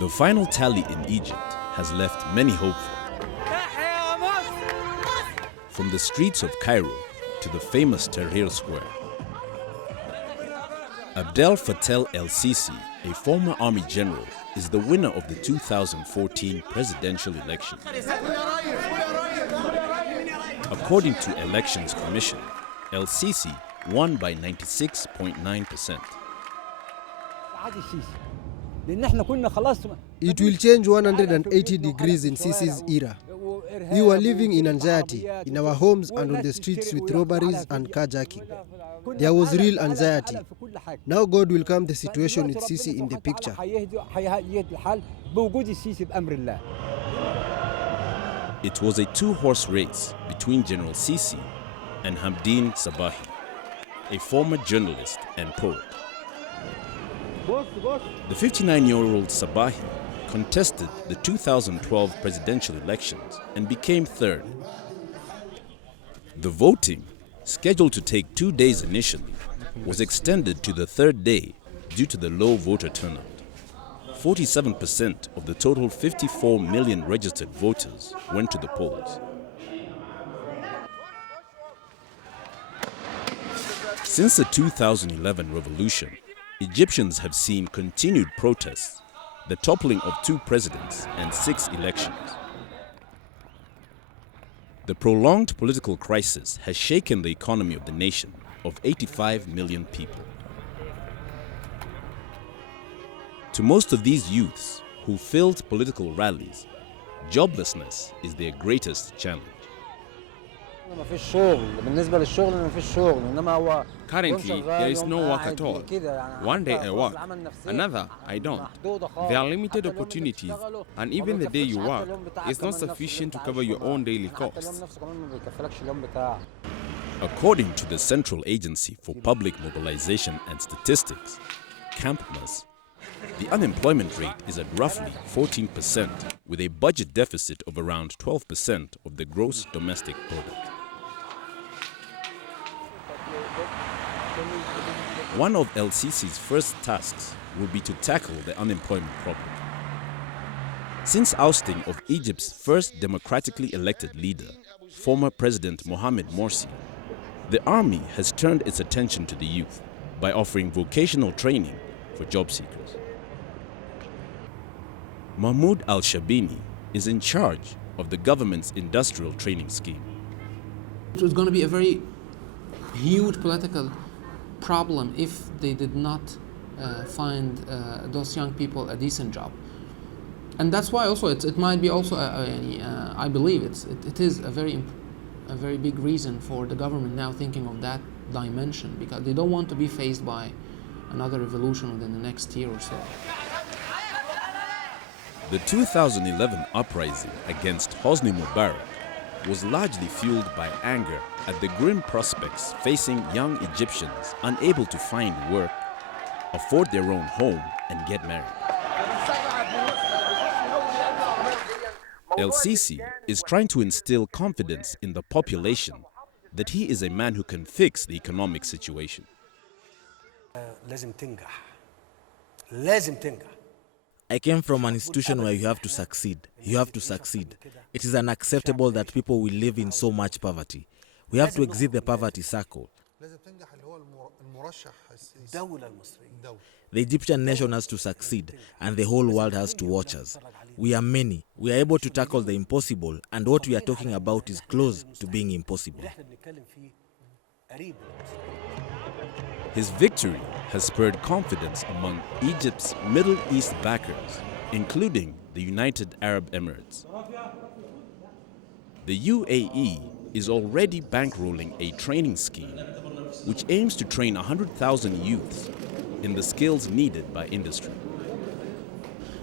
The final tally in Egypt has left many hopeful. From the streets of Cairo to the famous Tahrir Square, Abdel Fattah el-Sisi, a former army general, is the winner of the 2014 presidential election. According to Elections Commission, el-Sisi won by 96.9%. It will change 180 degrees in Sisi's era. We were living in anxiety in our homes and on the streets with robberies and carjacking. There was real anxiety. Now God will calm the situation with Sisi in the picture. It was a two-horse race between General Sisi and Hamdin Sabahi, a former journalist and poet. The 59-year-old Sabahi contested the 2012 presidential elections and became third. The voting, scheduled to take 2 days initially, was extended to the third day due to the low voter turnout. 47% of the total 54 million registered voters went to the polls. Since the 2011 revolution, Egyptians have seen continued protests, the toppling of 2 presidents and 6 elections. The prolonged political crisis has shaken the economy of the nation of 85 million people. To most of these youths who filled political rallies, joblessness is their greatest challenge. Currently, there is no work at all. One day I work, another I don't. There are limited opportunities, and even the day you work is not sufficient to cover your own daily costs. According to the Central Agency for Public Mobilization and Statistics, CAMPMAS, the unemployment rate is at roughly 14%, with a budget deficit of around 12% of the gross domestic product. One of el-Sisi's first tasks will be to tackle the unemployment problem. Since ousting of Egypt's first democratically elected leader, former President Mohamed Morsi, the army has turned its attention to the youth by offering vocational training for job seekers. Mahmoud al-Shabini is in charge of the government's industrial training scheme. It was going to be a very huge political problem if they did not find those young people a decent job. And that's why also it might be also, I believe it is a very big reason for the government now thinking of that dimension, because they don't want to be faced by another revolution within the next year or so. The 2011 uprising against Hosni Mubarak was largely fueled by anger at the grim prospects facing young Egyptians unable to find work, afford their own home, and get married. El-Sisi is trying to instill confidence in the population that he is a man who can fix the economic situation. I came from an institution where you have to succeed. You have to succeed. It is unacceptable that people will live in so much poverty. We have to exit the poverty circle. The Egyptian nation has to succeed, and the whole world has to watch us. We are many. We are able to tackle the impossible, and what we are talking about is close to being impossible. His victory has spurred confidence among Egypt's Middle East backers, including the United Arab Emirates. The UAE is already bankrolling a training scheme which aims to train 100,000 youths in the skills needed by industry.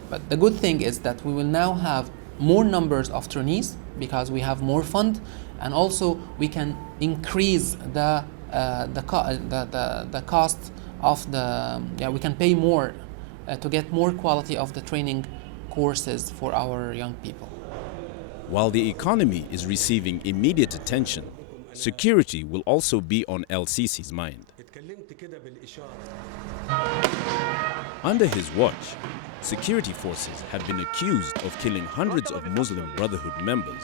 But the good thing is that we will now have more numbers of trainees because we have more fund, and also we can increase the cost of the, we can pay more to get more quality of the training courses for our young people. While the economy is receiving immediate attention, security will also be on el-Sisi's mind. Under his watch, security forces had been accused of killing hundreds of Muslim Brotherhood members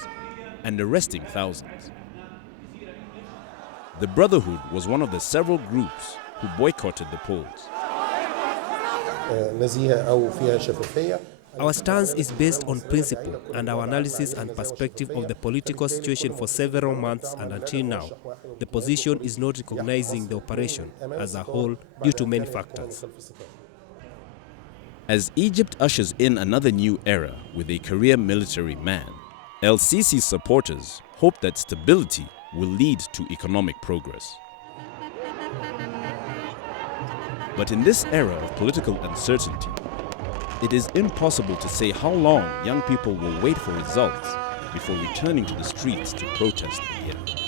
and arresting thousands. The Brotherhood was one of the several groups who boycotted the polls. Our stance is based on principle and our analysis and perspective of the political situation for several months, and until now, the position is not recognizing the operation as a whole due to many factors. As Egypt ushers in another new era with a career military man, El-Sisi's supporters hope that stability will lead to economic progress. But in this era of political uncertainty, it is impossible to say how long young people will wait for results before returning to the streets to protest again.